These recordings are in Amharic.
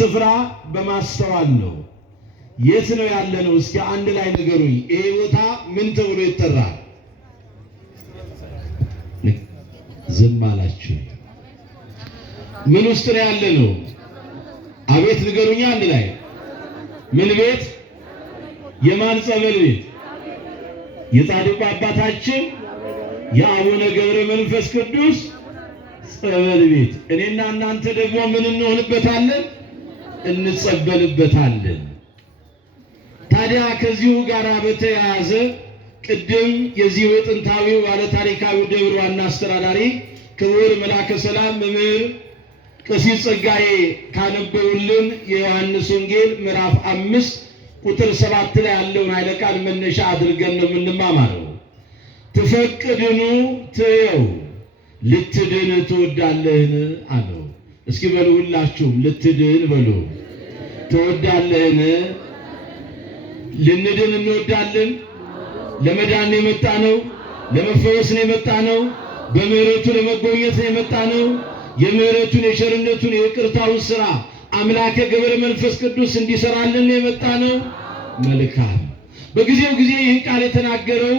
ስፍራ በማስተዋል ነው። የት ነው ያለነው? እስኪ አንድ ላይ ንገሩኝ። ይሄ ቦታ ምን ተብሎ ይጠራል? ዝም አላችሁ። ምን ውስጥ ነው ያለነው? አቤት ንገሩኝ አንድ ላይ። ምን ቤት? የማን ጸበል ቤት? የጻድቁ አባታችን የአቡነ ገብረ መንፈስ ቅዱስ ጸበል ቤት። እኔና እናንተ ደግሞ ምን እንሆንበታለን? እንጸበልበታለን። ታዲያ ከዚሁ ጋር በተያያዘ ቅድም የዚሁ ጥንታዊው ባለ ታሪካዊ ደብር ዋና አስተዳዳሪ ክቡር መልአከ ሰላም መምህር ቀሲስ ጸጋዬ ካነበቡልን የዮሐንስ ወንጌል ምዕራፍ 5 ቁጥር 7 ላይ ያለውን ኃይለ ቃል መነሻ አድርገን ነው የምንማማረው። ትፈቅድኑ ትየው ልትድን ትወዳለህን አለው። እስኪ በሉ ሁላችሁም ልትድን በሉ። ትወዳለህን? ልንድን እንወዳለን። ለመዳን የመጣ ነው። ለመፈወስ ነው የመጣ ነው። በምህረቱ ለመጎብኘት ነው የመጣ ነው። የምህረቱን የቸርነቱን የይቅርታውን ሥራ አምላከ ገብረ መንፈስ ቅዱስ እንዲሰራልን ነው የመጣ ነው። መልካም። በጊዜው ጊዜ ይህን ቃል የተናገረው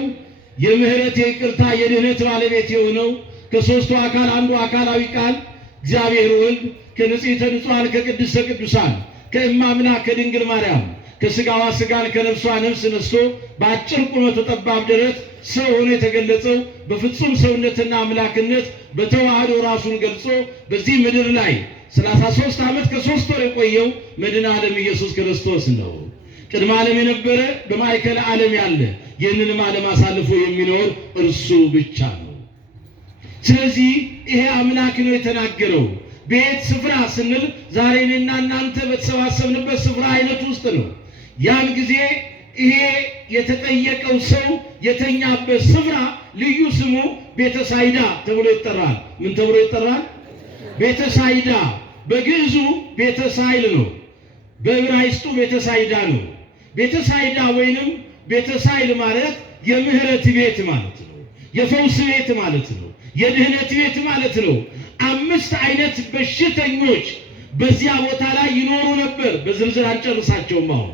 የምህረት የይቅርታ የድህነት ባለቤት የሆነው ከሦስቱ አካል አንዱ አካላዊ ቃል እግዚአብሔር ወልድ ከንጽሕተ ንጹሐን ከቅድስተ ቅዱሳን ከእመ አምላክ ከድንግል ማርያም ከሥጋዋ ሥጋን ከነፍሷ ነፍስ ነስቶ በአጭር ቁመቱ ጠባብ ደረት ሰው ሆኖ የተገለጸው በፍጹም ሰውነትና አምላክነት በተዋህዶ ራሱን ገልጾ በዚህ ምድር ላይ 33 ዓመት ከ3 ወር የቆየው መድኃኔ ዓለም ኢየሱስ ክርስቶስ ነው። ቅድመ ዓለም የነበረ በማዕከለ ዓለም ያለ ይህንንም ዓለም አሳልፎ የሚኖር እርሱ ብቻ ነው። ስለዚህ ይሄ አምላክ ነው የተናገረው። ቤት ስፍራ ስንል ዛሬ እኔና እናንተ በተሰባሰብንበት ስፍራ አይነት ውስጥ ነው። ያን ጊዜ ይሄ የተጠየቀው ሰው የተኛበት ስፍራ ልዩ ስሙ ቤተሳይዳ ተብሎ ይጠራል። ምን ተብሎ ይጠራል? ቤተሳይዳ። በግዕዙ ቤተሳይል ነው፣ በዕብራይስጡ ቤተሳይዳ ነው። ቤተሳይዳ ወይንም ቤተሳይል ማለት የምህረት ቤት ማለት ነው። የፈውስ ቤት ማለት ነው። የድህነት ቤት ማለት ነው። 5 አይነት በሽተኞች በዚያ ቦታ ላይ ይኖሩ ነበር። በዝርዝር አንጨርሳቸውም፣ አሁን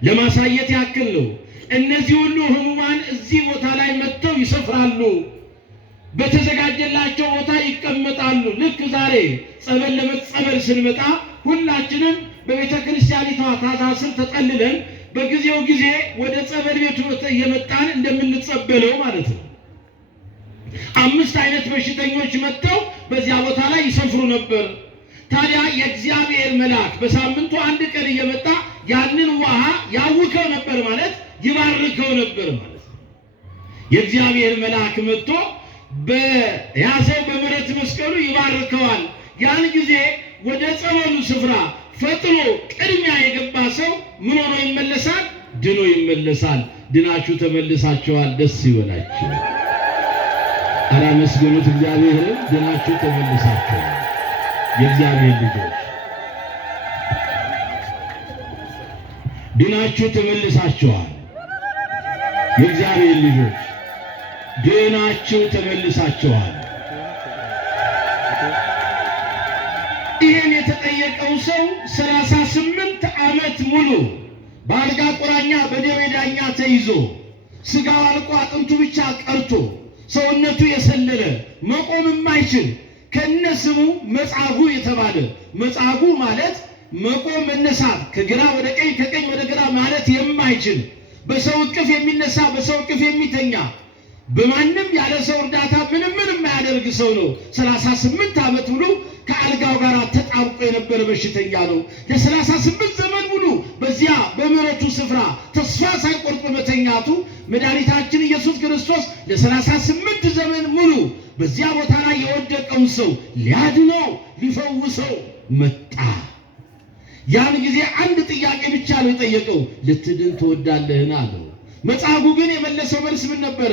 ለማሳየት ያክል ነው። እነዚህ ሁሉ ህሙማን እዚህ ቦታ ላይ መጥተው ይሰፍራሉ፣ በተዘጋጀላቸው ቦታ ይቀመጣሉ። ልክ ዛሬ ጸበል ለመጸበል ስንመጣ ሁላችንም በቤተ ክርስቲያኒቷ ታዛ ስር ተጠልለን በጊዜው ጊዜ ወደ ጸበል ቤቱ እየመጣን እንደምንጸበለው ማለት ነው። 5 አይነት በሽተኞች መጥተው በዚያ ቦታ ላይ ይሰፍሩ ነበር። ታዲያ የእግዚአብሔር መልአክ በሳምንቱ አንድ ቀን እየመጣ ያንን ውሃ ያውከው ነበር ማለት ይባርከው ነበር ማለት ነው። የእግዚአብሔር መልአክ መጥቶ በያዘው በምሕረት መስቀሉ ይባርከዋል። ያን ጊዜ ወደ ጸበሉ ስፍራ ፈጥኖ ቅድሚያ የገባ ሰው ምን ሆኖ ይመለሳል? ድኖ ይመለሳል። ድናችሁ ተመልሳችኋል፣ ደስ ይበላችሁ። ኧረ አመስግኑት እግዚአብሔርን። ድናችሁ ተመልሳችኋል። የእግዚአብሔር ልጆች ድናችሁ ተመልሳችኋል። የእግዚአብሔር ልጆች ድናችሁ ተመልሳችኋል። ይህን የተጠየቀው ሰው 38 ዓመት ሙሉ በአልጋ ቁራኛ በደዌ ዳኛ ተይዞ ሥጋው አልቆ አጥንቱ ብቻ ቀርቶ ሰውነቱ የሰለለ መቆም የማይችል ከነስሙ መጻጉዕ የተባለ መጻጉዕ ማለት መቆም መነሳት ከግራ ወደ ቀኝ ከቀኝ ወደ ግራ ማለት የማይችል በሰው እቅፍ የሚነሳ በሰው እቅፍ የሚተኛ በማንም ያለ ሰው እርዳታ ምንም የማያደርግ ሰው ነው። 38 ዓመት ሙሉ ከአልጋው ጋር ተጣብቆ የነበረ በሽተኛ ነው። ለ38 ዘመን ሙሉ በዚያ በምሕረቱ ስፍራ ተስፋ ሳይቆርጥ መተኛቱ መድኃኒታችን ኢየሱስ ክርስቶስ ለ38 ዘመን ሙሉ በዚያ ቦታ ላይ የወደቀውን ሰው ሊያድነው ሊፈውሰው መጣ። ያን ጊዜ አንድ ጥያቄ ብቻ ነው የጠየቀው፣ ልትድን ትወዳለህን አለው። መጻጉዕ ግን የመለሰው መልስ ምን ነበረ?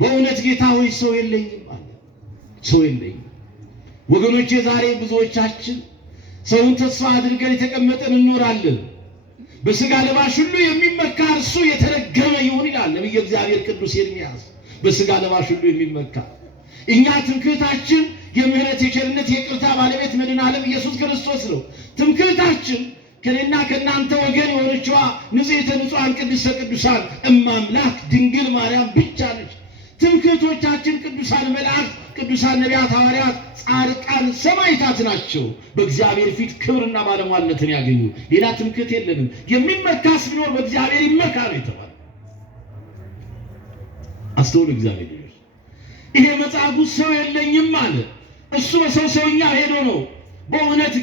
በእውነት ጌታ ሆይ ሰው የለኝም አለ። ሰው የለኝም። ወገኖቼ ዛሬ ብዙዎቻችን ሰውን ተስፋ አድርገን የተቀመጠን እንኖራለን። በሥጋ ለባሽ ሁሉ የሚመካ እርሱ የተረገመ ይሁን ይላል ነቢየ እግዚአብሔር ቅዱስ ኤርምያስ። በሥጋ ለባሽ ሁሉ የሚመካ እኛ ትምክህታችን የምህረት የቸርነት የይቅርታ ባለቤት መድኃኔ ዓለም ኢየሱስ ክርስቶስ ነው። ትምክህታችን ከኔና ከእናንተ ወገን የሆነችዋ ንጽሕተ ንጹሐን ቅድስተ ቅዱሳን እማምላክ ድንግል ማርያም ብቻ ነች። ትምክህቶቻችን ቅዱሳን መላእክት፣ ቅዱሳን ነቢያት፣ ሐዋርያት፣ ጻድቃን፣ ሰማዕታት ናቸው። በእግዚአብሔር ፊት ክብርና ባለሟልነትን ያገኙ። ሌላ ትምክህት የለንም። የሚመካስ ቢኖር በእግዚአብሔር ይመካ ነው የተባለ። አስተውሉ እግዚአብሔር ልጆች። ይሄ መጽሐፉ ሰው የለኝም አለ። እሱ በሰው ሰውኛ ሄዶ ነው። በእውነት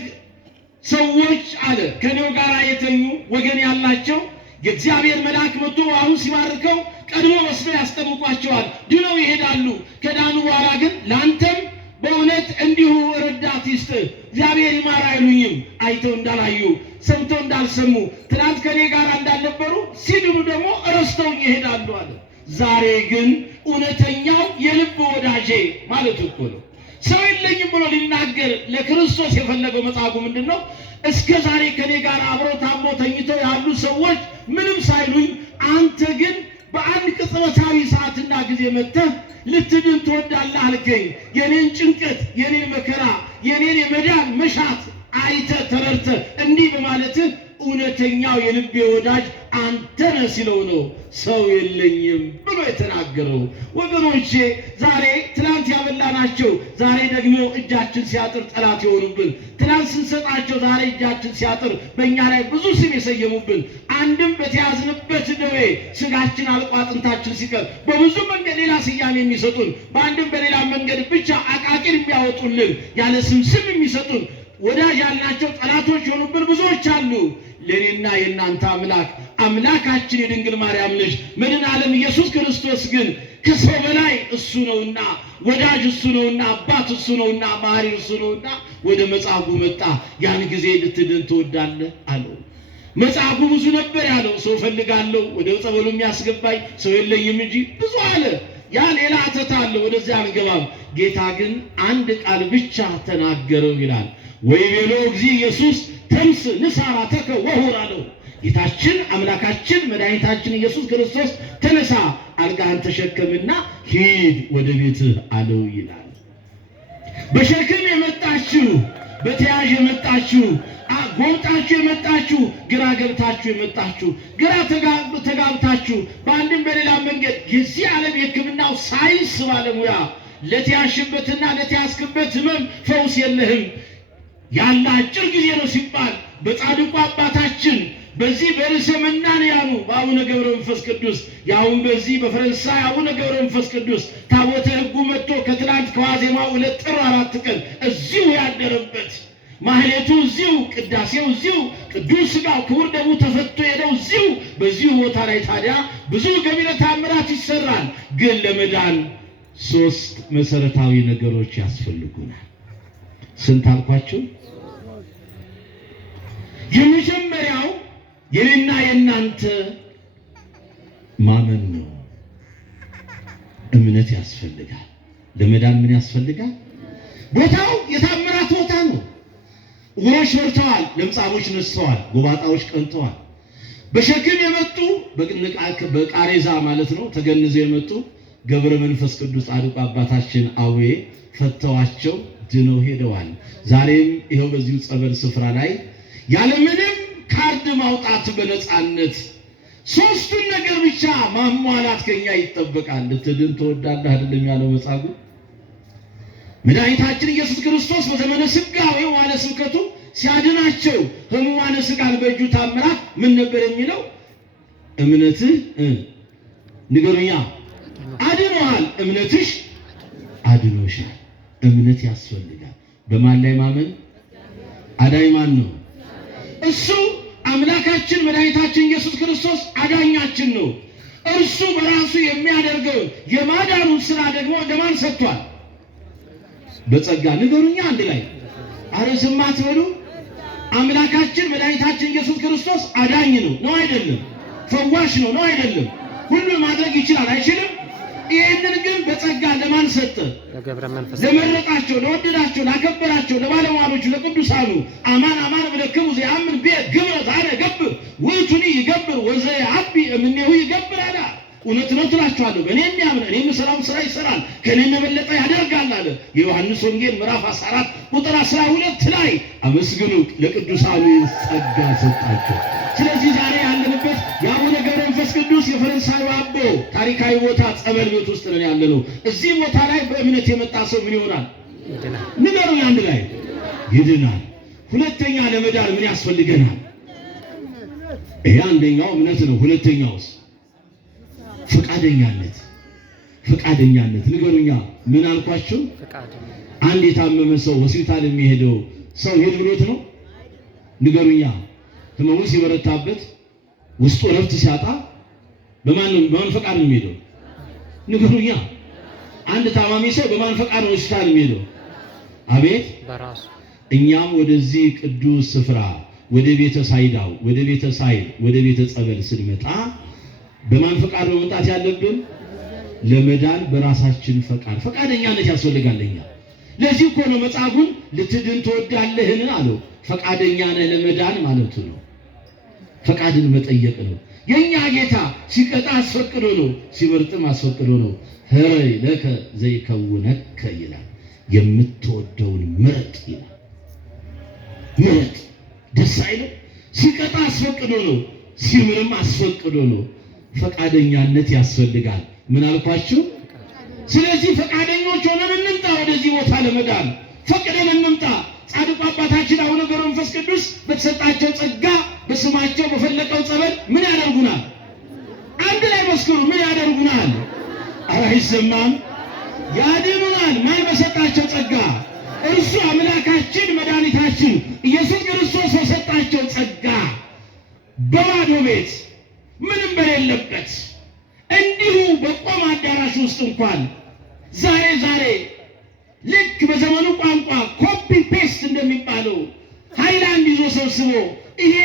ሰዎች አለ ከኔው ጋር የተኙ ወገን ያላቸው የእግዚአብሔር መልአክ መጥቶ አሁን ሲባርከው ቀድሞ ወስደው ያስጠምቋቸዋል፣ ድነው ይሄዳሉ። ከዳኑ በኋላ ግን ላንተም በእውነት እንዲሁ ረዳት ይስጥ፣ እግዚአብሔር ይማር አይሉኝም። አይተው እንዳላዩ ሰምተው እንዳልሰሙ ትናንት ከኔ ጋር እንዳልነበሩ ሲድኑ ደግሞ ረስተው ይሄዳሉ አለ። ዛሬ ግን እውነተኛው የልብ ወዳጄ ማለት እኮ ነው። ሰው የለኝም ብሎ ሊናገር ለክርስቶስ የፈለገው መጽሐፉ ምንድነው? እስከ ዛሬ ከኔ ጋር አብረው ታሞ ተኝተው ያሉ ሰዎች ምንም ሳይሉኝ፣ አንተ ግን በአንድ ቅጽበታዊ ሰዓትና ጊዜ መጥተህ ልትድን ትወዳለህ አልከኝ። የኔን ጭንቀት፣ የኔን መከራ፣ የኔን የመዳን መሻት አይተህ ተረድተህ እንዲህ በማለትህ እውነተኛው የልቤ ወዳጅ አንተ ነህ ሲለው ነው ሰው የለኝም ብሎ የተናገረው። ወገኖቼ ዛሬ ትናንት ያበላናቸው ዛሬ ደግሞ እጃችን ሲያጥር ጠላት የሆኑብን፣ ትናንት ስንሰጣቸው ዛሬ እጃችን ሲያጥር በእኛ ላይ ብዙ ስም የሰየሙብን፣ አንድም በተያዝንበት ደዌ ስጋችን አልቆ አጥንታችን ሲቀር በብዙ መንገድ ሌላ ስያሜ የሚሰጡን፣ በአንድም በሌላ መንገድ ብቻ አቃቂር የሚያወጡልን፣ ያለ ስም የሚሰጡን ወዳጅ ያልናቸው ጠላቶች የሆኑብን ብዙዎች አሉ። ለኔና የእናንተ አምላክ አምላካችን የድንግል ማርያም ልጅ መድኃኔ ዓለም ኢየሱስ ክርስቶስ ግን ከሰው በላይ እሱ ነውና፣ ወዳጅ እሱ ነውና፣ አባት እሱ ነውና፣ መሐሪ እሱ ነውና ወደ መጽሐፉ መጣ። ያን ጊዜ ልትድን ትወዳለህ አለው። መጽሐፉ ብዙ ነበር ያለው። ሰው ፈልጋለሁ፣ ወደ ጸበሉ የሚያስገባኝ ሰው የለኝም እንጂ ብዙ አለ። ያ ሌላ አተታ አለ፣ ወደዚያ አንገባም። ጌታ ግን አንድ ቃል ብቻ ተናገረው ይላል። ወይቤሎ እግዚእ ኢየሱስ ተንስ ንሳራተከ ወሁር አለው። ጌታችን አምላካችን መድኃኒታችን ኢየሱስ ክርስቶስ ተነሳ፣ አልጋህን ተሸከምና ሂድ ወደ ቤትህ አለው ይላል። በሸክም የመጣችሁ፣ በተያዥ የመጣችሁ፣ ጎብጣችሁ የመጣችሁ፣ ግራ ገብታችሁ የመጣችሁ፣ ግራ ተጋብታችሁ በአንድም በሌላ መንገድ የዚህ ዓለም የሕክምናው ሳይንስ ባለሙያ ለተያሽበትና ለተያዝክበት ሕመም ፈውስ የለህም ያለ አጭር ጊዜ ነው ሲባል በጻድቁ አባታችን በዚህ በርዕሰ መናንያኑ በአቡነ ገብረ መንፈስ ቅዱስ ያውን በዚህ በፈረንሳይ አቡነ ገብረ መንፈስ ቅዱስ ታቦተ ሕጉ መጥቶ ከትላንት ከዋዜማው ዕለት ጥር 4 ቀን እዚሁ ያደረበት ማህሌቱ እዚሁ፣ ቅዳሴው እዚሁ፣ ቅዱስ ሥጋው ክቡር ደሙ ተፈቶ ሄደው እዚሁ በዚሁ ቦታ ላይ ታዲያ ብዙ ገቢረ ተአምራት ይሰራል። ግን ለመዳን 3 መሰረታዊ ነገሮች ያስፈልጉናል። ስንት አልኳቸው? የመጀመሪያው የኔና የእናንተ ማመን ነው። እምነት ያስፈልጋል። ለመዳን ምን ያስፈልጋል? ቦታው የታምራት ቦታ ነው። ዕውሮች በርተዋል፣ ለምጻሞች ነስተዋል፣ ጎባጣዎች ቀንተዋል። በሸክም የመጡ በቃሬዛ ማለት ነው ተገንዘው የመጡ ገብረ መንፈስ ቅዱስ ጻድቁ አባታችን አቡዬ ፈተዋቸው ድነው ሄደዋል። ዛሬም ይኸው በዚሁ ጸበል ስፍራ ላይ ያለምንም ካርድ ማውጣት በነፃነት 3ቱን ነገር ብቻ ማሟላት ከኛ ይጠበቃል። ልትድን ትወዳለህ አይደለም ያለው መጽሐፉ? መድኃኒታችን ኢየሱስ ክርስቶስ በዘመነ ሥጋዌው ዋለ ስብከቱ ሲያድናቸው ሕሙማነ ሥጋን በእጁ ታምራት ምን ነበር የሚለው? እምነትህ ንገሩኛ አድኖሃል፣ እምነትሽ አድኖሻል። እምነት ያስፈልጋል። በማን ላይ ማመን? አዳኝ ማን ነው? እሱ አምላካችን መድኃኒታችን ኢየሱስ ክርስቶስ አዳኛችን ነው። እርሱ በራሱ የሚያደርገው የማዳኑን ስራ ደግሞ ለማን ሰጥቷል? በጸጋ ንገሩኛ አንድ ላይ። አረ ዝም አትበሉ። አምላካችን መድኃኒታችን ኢየሱስ ክርስቶስ አዳኝ ነው አይደለም? ፈዋሽ ነው አይደለም? ሁሉን ማድረግ ይችላል አይችልም? ይህንን ግን በጸጋ ለማን ሰጠ? ለመረጣቸው፣ ለወደዳቸው፣ ላከበራቸው፣ ለባለሟሎቹ፣ ለቅዱሳኑ አማን አማን ብለክሙ ዘያምን ቤት ግብረ ዛሬ ገብር ውእቱኒ ይገብር ወዘየዐቢ እምኔሁ ይገብር አለ። እውነት ነው ትላችኋለሁ፣ በእኔ የሚያምን እኔ የምሰራውን ስራ ይሰራል፣ ከእኔ የበለጠ ያደርጋል አለ። የዮሐንስ ወንጌል ምዕራፍ 14 ቁጥር 12 ላይ አመስግኑ ለቅዱሳኑ ጸጋ ሰጣቸው። ስለዚህ ዛሬ ያለንበት የአቡነ ገብረ መንፈስ ቅዱስ የፈረንሳዩ አቦ ታሪካዊ ቦታ ጸበል ቤት ውስጥ ነን ያለነው። እዚህ ቦታ ላይ በእምነት የመጣ ሰው ምን ይሆናል? ንገሩኝ። አንድ ላይ ይድናል። ሁለተኛ ለመዳን ምን ያስፈልገናል? ይሄ አንደኛው እምነት ነው። ሁለተኛውስ ፈቃደኛነት። ፈቃደኛነት ንገሩኛ። ምን አልኳችሁ? አንድ የታመመ ሰው ሆስፒታል የሚሄደው ሰው ሄድ ብሎት ነው? ንገሩኛ። ህመሙ ሲበረታበት ውስጡ ረፍት ሲያጣ በማን ፈቃድ ነው የሚሄደው? ንገሩኛ። አንድ ታማሚ ሰው በማን ፈቃድ ነው ሆስፒታል የሚሄደው? አቤት በራሱ። እኛም ወደዚህ ቅዱስ ስፍራ ወደ ቤተ ሳይዳው ወደ ቤተ ሳይድ ወደ ቤተ ጸበል ስንመጣ በማን ፈቃድ ነው መምጣት ያለብን? ለመዳን በራሳችን ፈቃድ። ፈቃደኛነት ያስፈልጋለኛ። ለዚህ እኮ ነው መጽሐፉን ልትድን ትወዳለህን አለው። ፈቃደኛ ነህ ለመዳን ማለቱ ነው። ፈቃድን መጠየቅ ነው። የኛ ጌታ ሲቀጣ አስፈቅዶ ነው፣ ሲመርጥም አስፈቅዶ ነው። ሀይ ለከ ዘይከውነከ ይላል። የምትወደውን ምረጥ ይላል። ምረጥ። ደስ አይልም? ሲቀጣ አስፈቅዶ ነው፣ ሲምርም አስፈቅዶ ነው። ፈቃደኛነት ያስፈልጋል። ምን አልኳችሁ? ስለዚህ ፈቃደኞች ሆነን እንምጣ ወደዚህ ቦታ ለመዳን ፈቅደን እንምጣ። ጻድቁ አባታችን አቡነ ገብረ መንፈስ ቅዱስ በተሰጣቸው ጸጋ በስማቸው በፈለቀው ጸበል ምን ያደርጉናል? አንድ ላይ መስክሩ። ምን ያደርጉናል? ኧረ አይሰማም? ያድኑናል። ማን በሰጣቸው ጸጋ? እርሱ አምላካችን መድኃኒታችን ኢየሱስ ክርስቶስ በሰጣቸው ጸጋ በባዶ ቤት ምንም በሌለበት እንዲሁ በቆም አዳራሽ ውስጥ እንኳን ዛሬ ልክ በዘመኑ ቋንቋ ኮፒ ፔስት እንደሚባለው ሃይላንድ ይዞ ሰብስቦ ይሄ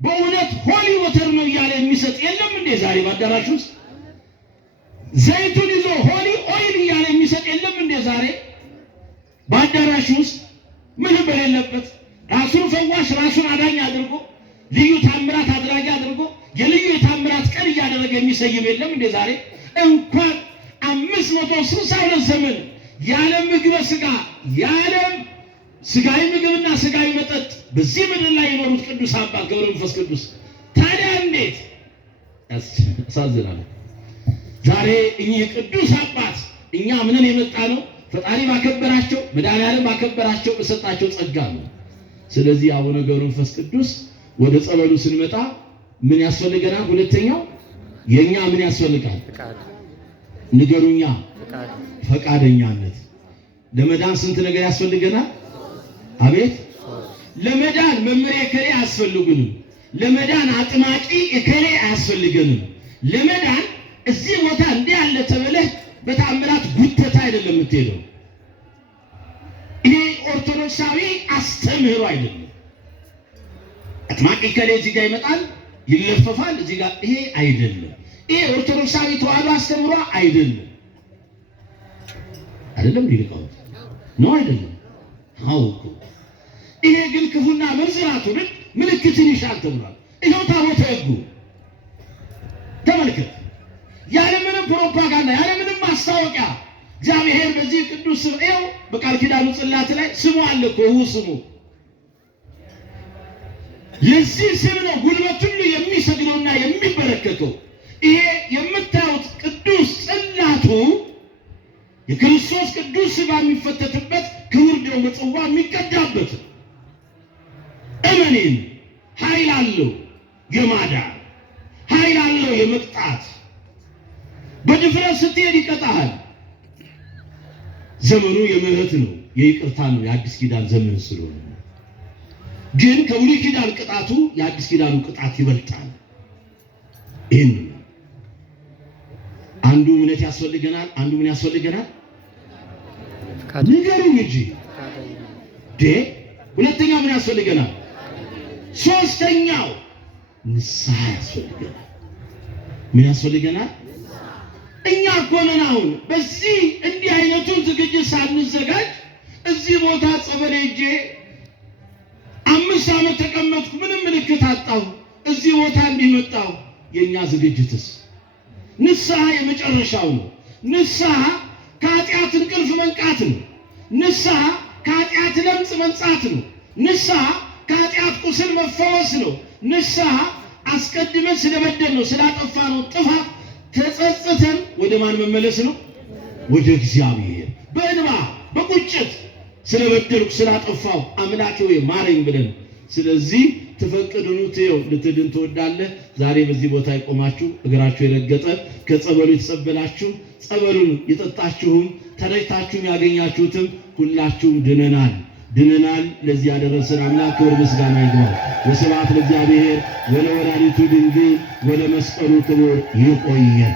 በእውነት ሆሊ ወተር ነው እያለ የሚሰጥ የለም እንዴ? ዛሬ በአዳራሽ ውስጥ ዘይቱን ይዞ ሆሊ ኦይል እያለ የሚሰጥ የለም እንዴ? ዛሬ በአዳራሽ ውስጥ ምንም በሌለበት ራሱን ፈዋሽ ራሱን አዳኝ አድርጎ ልዩ ታምራት አድራጊ አድርጎ የልዩ የታምራት ቀን እያደረገ የሚሰይም የለም እንዴ? ዛሬ እንኳን 562 ዘመን ያለ ምግበ ሥጋ ያለ ሥጋዊ ምግብና ሥጋዊ መጠጥ በዚህ ምድር ላይ የኖሩት ቅዱስ አባት ገብረ መንፈስ ቅዱስ ታዲያ እንዴት ያሳዝናል። ዛሬ እኚህ ቅዱስ አባት እኛ ምንን የመጣ ነው? ፈጣሪ ባከበራቸው መድኃኒዓለም ባከበራቸው በሰጣቸው ጸጋ ነው። ስለዚህ አቡነ ገብረ መንፈስ ቅዱስ ወደ ጸበሉ ስንመጣ ምን ያስፈልገናል? ሁለተኛው የኛ ምን ያስፈልጋል? ንገሩኛ። ፈቃደኛነት። ለመዳን ስንት ነገር ያስፈልገናል? አቤት። ለመዳን መምህር እከሌ አያስፈልጉንም። ለመዳን አጥማቂ እከሌ አያስፈልገንም። ለመዳን እዚህ ቦታ እንዲህ ያለ ተብለህ በተአምራት ጉተታ አይደለም የምትሄደው። ይሄ ኦርቶዶክሳዊ አስተምህሮ አይደለም። አጥማቂ እከሌ እዚህ ጋር ይመጣል ይለፈፋል እዚህ ጋር፣ ይሄ አይደለም። ይሄ ኦርቶዶክሳዊ ተዋህዶ አስተምህሮ አይደለም። አይደለም ሊልቀው ነው አይደለም። አዎ ይሄ ግን ክፉና መርዝራቱ ምልክትን ይሻል ተብሏል። ይሄው ታቦተ ሕጉ ተመልከት። ያለምንም ፕሮፓጋንዳ ያለምንም ማስታወቂያ እግዚአብሔር በዚህ ቅዱስ ስም ይኸው በቃል ኪዳኑ ጽላት ላይ ስሙ አለ እኮ ስሙ። ለዚህ ስም ነው ጉልበት ሁሉ የሚሰግደውና የሚበረከተው። ይሄ የምታዩት ቅዱስ ጽላቱ የክርስቶስ ቅዱስ ሥጋ የሚፈተትበት ክቡር ደሙ ጽዋ የሚቀዳበት እመኔን ኃይል አለው የማዳን ኃይል አለው የመቅጣት። በድፍረት ስትሄድ ይቀጣሃል። ዘመኑ የምህረት ነው የይቅርታ ነው የአዲስ ኪዳን ዘመን ስለሆነ፣ ግን ከብሉይ ኪዳን ቅጣቱ የአዲስ ኪዳኑ ቅጣት ይበልጣል። ይህን አንዱ እምነት ያስፈልገናል። አንዱ ምን ያስፈልገናል? ንገሩኝ እንጂ ሁለተኛው ምን ያስፈልገናል? ሶስተኛው ንስሐ ያስፈልገናል። ምን ያስፈልገናል? እኛ እኮ ነን አሁን በዚህ እንዲህ አይነቱን ዝግጅት ሳንዘጋጅ እዚህ ቦታ ጸበል ሄጄ 5 ዓመት ተቀመጥኩ፣ ምንም ምልክት አጣሁ፣ እዚህ ቦታ እንዲመጣሁ። የኛ ዝግጅትስ ንስሐ የመጨረሻው ነው። ንስሐ ከኃጢአት እንቅልፍ መንቃት ነው። ንስሐ ከኃጢአት ለምጽ መንጻት ነው። ንስሐ ከኃጢአት ቁስል መፈወስ ነው። ንስሐ አስቀድመን ስለበደል ነው ስላጠፋ ነው ጥፋት ተጸጽተን ወደ ማን መመለስ ነው? ወደ እግዚአብሔር በእንባ በቁጭት ስለበደልኩ ስላጠፋው አምላኬ ሆይ ማረኝ ብለን። ስለዚህ ትፈቅዱኑ ትየው ልትድን ትወዳለህ። ዛሬ በዚህ ቦታ የቆማችሁ እግራችሁ የረገጠ ከጸበሉ የተጸበላችሁ ጸበሉን የጠጣችሁም ተረጭታችሁም ያገኛችሁትም ሁላችሁም ድነናል። ለዚህ ያደረሰን አምላክ ክብር ምስጋና ይግባው። ወስብሐት ለእግዚአብሔር ወለወላዲቱ ድንግል ወለመስቀሉ ክቡር። ይቆየን።